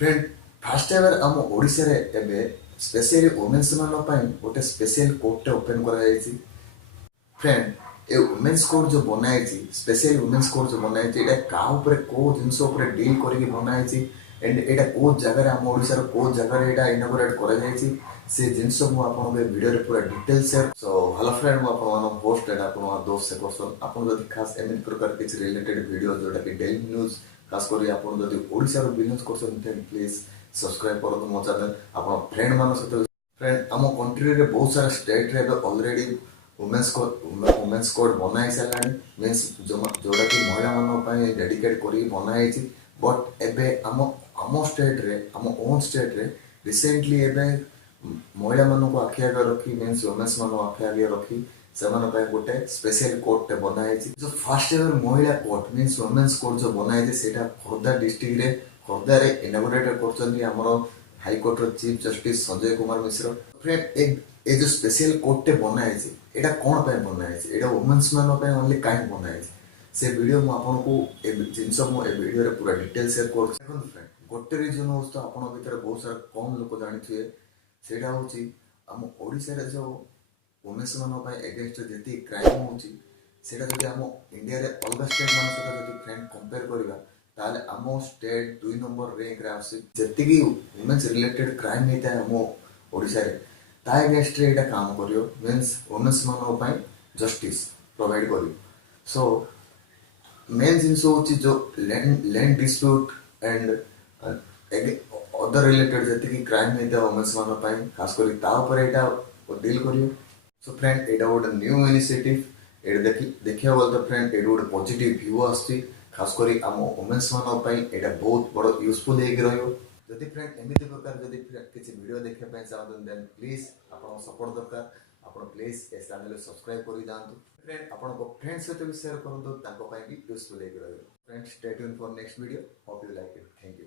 Friend first ever आम ओडिशा रे एबे स्पेशली वुमेन्स मान पई गोटे स्पेशल कोर्ट ओपन करा जायछि। फ्रेंड ए वुमेन्स कोर्ट जो बनाई स्पेशल वुमेन्स कोर्ट जो बनाई एटा का ऊपर को जिनस ऊपर डील करके बनाई एंड एटा को जगह रे आम ओडिशा रो को जगह रे एटा इनॉग्रेट करा जायछि से जिनस मु आपन के वीडियो रे पूरा detail share. So hello friend, मु आपन होस्ट एटा आपन दोस्त से क्वेश्चन आपन जदी खास एमिन प्रकार किछ रिलेटेड वीडियो जोटा कि डेली न्यूज़ खास करी आपन जदी ओडिशा रो बिजनेस क्वेश्चन थे प्लीज सब्सक्राइब करतो मो चैनल। आपन फ्रेंड मान सहित फ्रेंड आम कंट्री रे बहुत सारा स्टेट रे ऑलरेडी वुमेन्स कोड बना ही सारा मीन्स जोड़ा कि महिला मान डेडिकेट कर बना बट एबे आम आम स्टेट रे आम ओन स्टेट रे रिसेंटली एबे महिला मान को आखि आगे रखी मीन्स वुमेन्स मान आखि आगे रखी से गोटे स्पेशल कोर्ट बनाई जो फास्ट एवर महिला कोर्ट मीन्स वुमेन्स कोर्ट जो बनाई सेटा खोर्धा डिस्ट्रिक्ट रे खोर्धा रे इनॉग्रेट कर हाईकोर्ट रो chief justice Sanjay Kumar Mishra. Friend ए जो स्पेशल कोर्ट बनाई एटा कौन पे बनाई एटा वुमेन्स मान पे ओनली काहे बनाई से वीडियो मु आपन को ए जिंस मु ए वीडियो रे पूरा डिटेल शेयर कर। देखो फ्रेंड गोटे रीजन हो तो आपन भीतर बहुत सारा कम लोग जानि थिए सेटा होची हम ओडिसा रे जो वुमेन्स मान पे अगेंस्ट जेती क्राइम होची सेटा जदी हम इंडिया रे अलग स्टेट मान सहित जदी फ्रेंड कंपेयर करबा ताले हम स्टेट 2 नंबर रैंक रे आसी जेती की वुमेन्स रिलेटेड क्राइम हेता हम ओडिसा रे ताए अगेंस्ट रे एटा काम करियो मींस वुमेन्स मान पे जस्टिस प्रोवाइड करियो। सो मेन जिनस होची जो land dispute and other related जेती की क्राइम हेता वुमेन्स मान पे खास करी ता ऊपर एटा डील करियो। सो फ्रेंड एटा गोटे न्यू इनिशिएटिव एटा देखिया बोल तो फ्रेंड एटा गोटे पॉजिटिव व्यू आछि खास करी आम वुमेन्स मान पे एटा बहुत बड़ यूजफुल हेक रहियो। जदि फ्रेंड एमिति प्रकार जदि किसी वीडियो देखा पे चाहते देन प्लीज आपन सपोर्ट दरकार आपन प्लीज ए चैनल सब्सक्राइब करि जानतु। फ्रेंड आपन को फ्रेंड्स सहित भी शेयर करंतु ताको पे भी यूजफुल हेक रहियो। Friend stay tune for next video, hope you like it, thank you.